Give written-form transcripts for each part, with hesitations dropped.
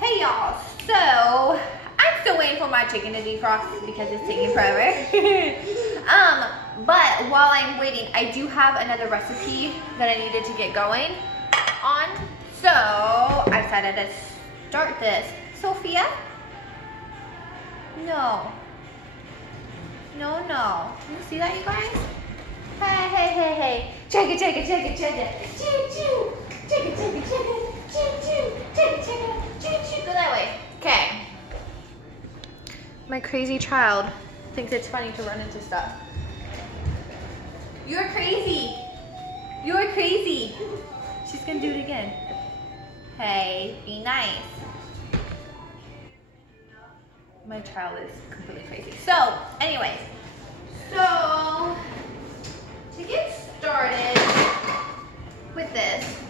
Hey y'all, so I'm still waiting for my chicken to defrost because it's taking forever. But while I'm waiting, I do have another recipe that I needed to get going on. So I decided to start this. Sophia? No. No, no. You see that, you guys? Hey, hey, hey, hey. Check it, check it, check it, check it. Choo, choo. Check it, check it, check it. Choo, choo. Check it, check it. Choo, choo. Go that way. Okay. My crazy child thinks it's funny to run into stuff. You're crazy. You're crazy. She's gonna do it again. Hey, be nice. My child is completely crazy. So, anyways. So, to get started with this,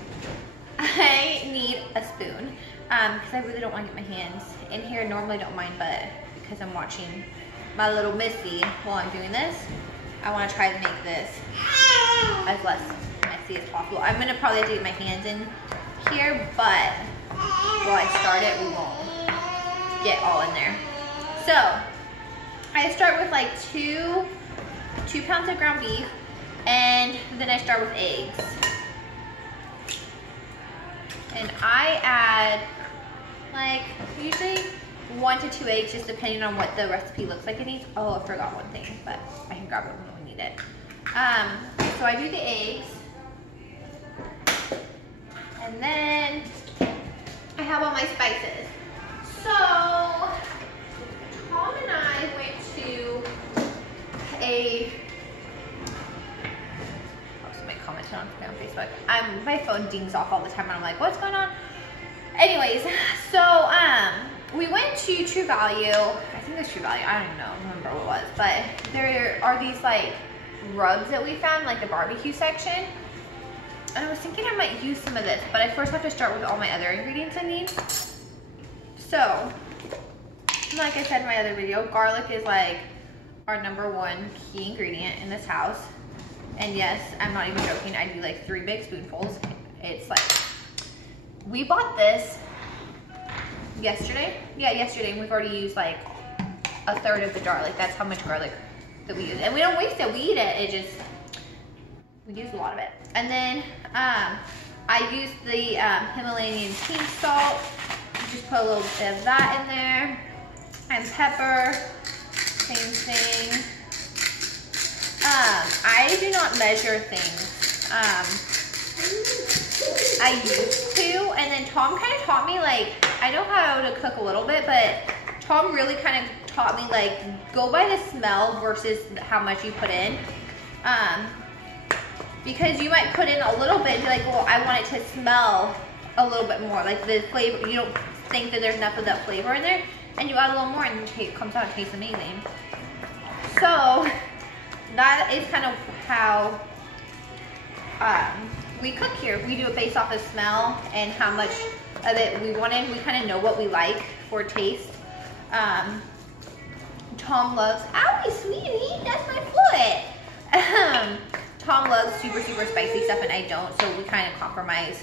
I need a spoon. Because I really don't want to get my hands in here. Normally don't mind, but because I'm watching my little Missy while I'm doing this, I want to try to make this as less messy as possible. I'm going to probably have to get my hands in here, but while I start it, we won't get all in there. So, I start with like two pounds of ground beef, and then I start with eggs. And I add like usually 1 to 2 eggs, just depending on what the recipe looks like it needs. Oh, I forgot one thing, but I can grab it when we need it. So I do the eggs, and then I have all my spices. So Tom and I went to a, somebody commented on Facebook. My phone dings off all the time and I'm like, what's going on? Anyways, so we went to True Value. I think it was True Value. I don't even remember what it was, but there are these like rubs that we found, like the barbecue section. And I was thinking I might use some of this, but I first have to start with all my other ingredients I need. So, like I said in my other video, garlic is like our #1 key ingredient in this house. And yes, I'm not even joking, I do like 3 big spoonfuls. It's like, we bought this yesterday. Yeah, yesterday, and we've already used like 1/3 of the jar. Like that's how much garlic that we use. And we don't waste it, we eat it. We use a lot of it. And then I use the Himalayan pink salt. Just put a little bit of that in there. And pepper, same thing. I do not measure things. I used to, and then Tom kind of taught me, like, I know how to cook a little bit, but Tom really kind of taught me, like, go by the smell versus how much you put in. Because you might put in a little bit and be like, well, I want it to smell a little bit more. Like the flavor, you don't think that there's enough of that flavor in there, and you add a little more and it comes out and tastes amazing. So that is kind of how we cook here. We do it based off of smell and how much of it we wanted. We kind of know what we like for taste. Tom loves, owie sweetie, that's my foot. Tom loves super spicy stuff and I don't, so we kind of compromise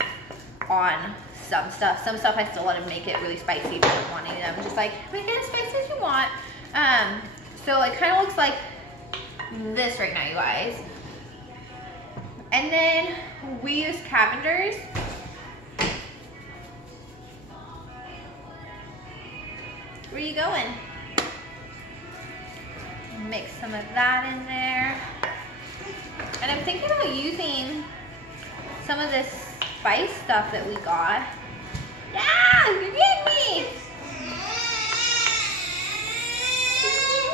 on some stuff. Some stuff I still let him make it really spicy, but I'm wanting them just like, make it as spicy as you want. So it kind of looks like this right now, you guys. And then we use Cavender's. Where are you going? Mix some of that in there. And I'm thinking about using some of this spice stuff that we got. Ah, you're getting me!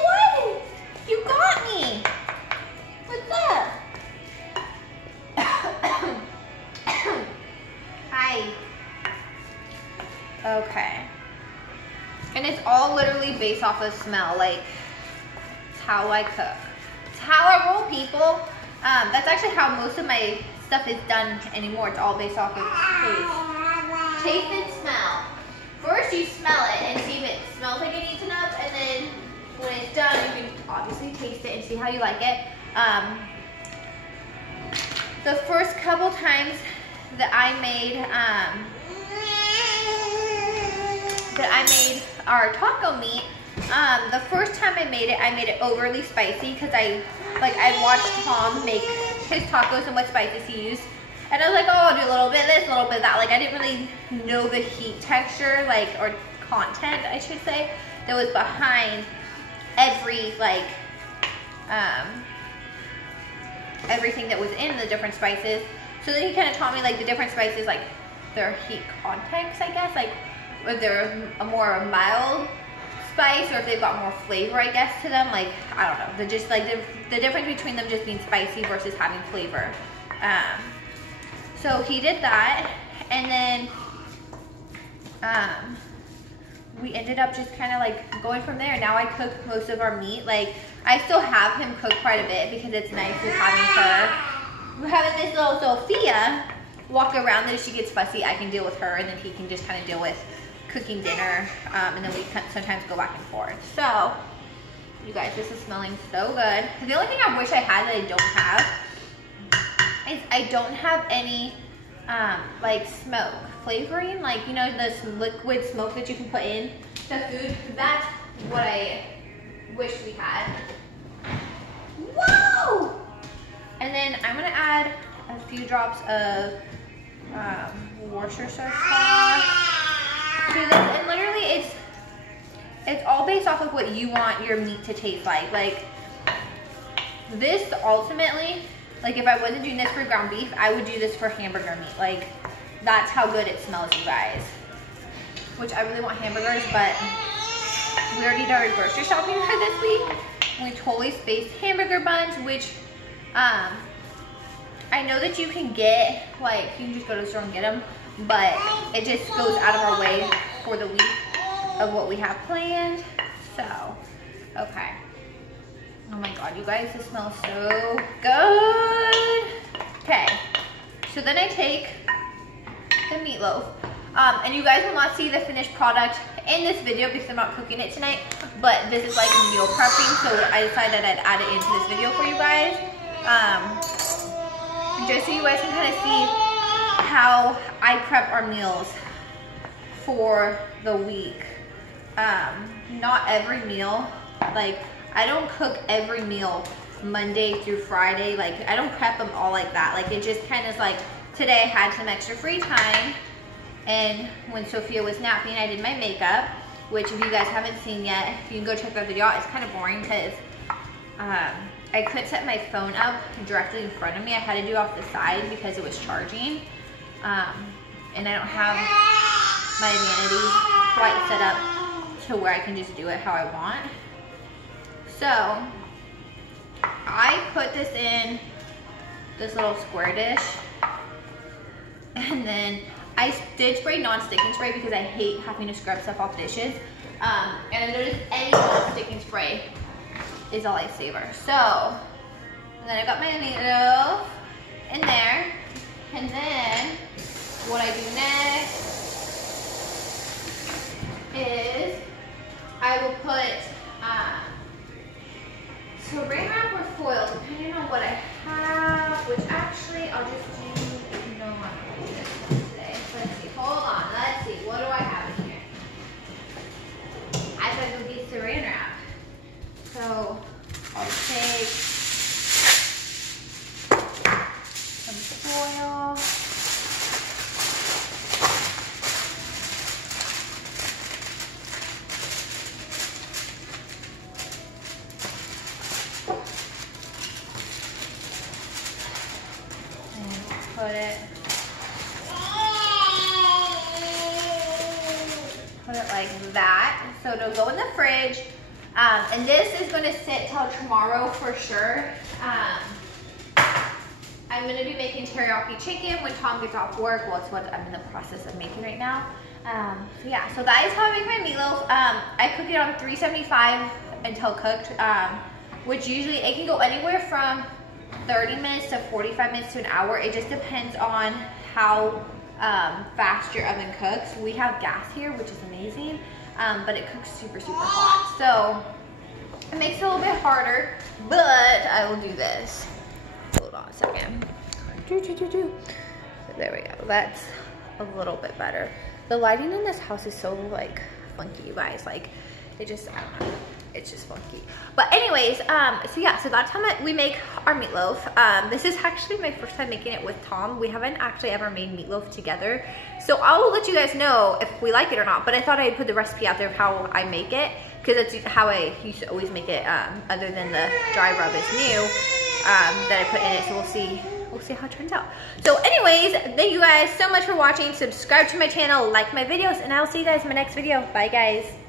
What? You got me! What's up? Hi. Okay. And it's all literally based off of smell. Like, it's how I cook. It's how I roll, people. That's actually how most of my stuff is done anymore. It's all based off of taste. Taste and smell. First you smell it and see if it smells like it needs enough, and then when it's done, you can obviously taste it and see how you like it. The first couple times that I made that I made our taco meat. The first time I made it overly spicy because I watched Tom make his tacos and what spices he used. And I was like, oh, I'll do a little bit of this, a little bit of that. Like, I didn't really know the heat texture, like, or content, I should say, that was behind every, like, everything that was in the different spices. So then he kind of taught me, like, the different spices, like, their heat context, I guess. Like, if they're a more mild spice or if they've got more flavor, I guess, to them. Like, I don't know. They're just, like, the difference between them just being spicy versus having flavor. So he did that, and then we ended up just kind of like going from there. Now I cook most of our meat. Like, I still have him cook quite a bit because it's nice with having her. We're having this little Sophia walk around that if she gets fussy, I can deal with her, and then he can just kind of deal with cooking dinner, and then we sometimes go back and forth. So, you guys, this is smelling so good. The only thing I wish I had that I don't have is I don't have any like smoke flavoring, like, you know, this liquid smoke that you can put in the food. That's what I wish we had. Whoa! And then I'm gonna add a few drops of Worcestershire sauce to this, and literally it's all based off of what you want your meat to taste like. Like, this ultimately, like, if I wasn't doing this for ground beef, I would do this for hamburger meat. Like, that's how good it smells, you guys. Which I really want hamburgers, but we already did our grocery shopping for this week. We totally spaced hamburger buns, which I know that you can get, like, you can just go to the store and get them, but it just goes out of our way for the week of what we have planned. So, okay. Oh my God, you guys, this smells so good. Okay, so then I take the meatloaf, and you guys will not see the finished product in this video because I'm not cooking it tonight, but this is like meal prepping, so I decided I'd add it into this video for you guys, just so you guys can kind of see how I prep our meals for the week. Not every meal, like, I don't cook every meal Monday through Friday. Like, I don't prep them all like that. Like, it just kind of is like, today I had some extra free time, and when Sophia was napping, I did my makeup, which if you guys haven't seen yet, you can go check that video out. It's kind of boring because I couldn't set my phone up directly in front of me. I had to do it off the side because it was charging, and I don't have my vanity quite set up to where I can just do it how I want. So I put this in this little square dish, and then I did spray non-sticking spray because I hate having to scrub stuff off dishes, and I noticed any non-sticking spray is a lifesaver. So, and then I got my meatloaf in there, and then what I do next is I will put saran wrap or foil, depending on what I have, which actually I'll just do, no, I'm not going to do this one today. Let's see, hold on, let's see, what do I have in here? I thought it would be saran wrap. So I'll take some foil. Put it like that. So it'll go in the fridge. And this is going to sit till tomorrow for sure. I'm going to be making teriyaki chicken when Tom gets off work. Well, it's what I'm in the process of making right now. So yeah, so that is how I make my meatloaf. I cook it on 375 until cooked, which usually it can go anywhere from 30 minutes to 45 minutes to an hour. It just depends on how fast your oven cooks. We have gas here, which is amazing, but it cooks super, super hot. So it makes it a little bit harder, but I will do this. Hold on a second. There we go. That's a little bit better. The lighting in this house is so, like, funky, you guys. Like, it just, I don't know. It's just funky. But anyways, so yeah, so that's how we make our meatloaf. This is actually my first time making it with Tom. We haven't actually ever made meatloaf together. So I'll let you guys know if we like it or not. But I thought I'd put the recipe out there of how I make it, because that's how I used to always make it, other than the dry rub is new, that I put in it. So we'll see how it turns out. So anyways, thank you guys so much for watching. Subscribe to my channel, like my videos, and I'll see you guys in my next video. Bye guys.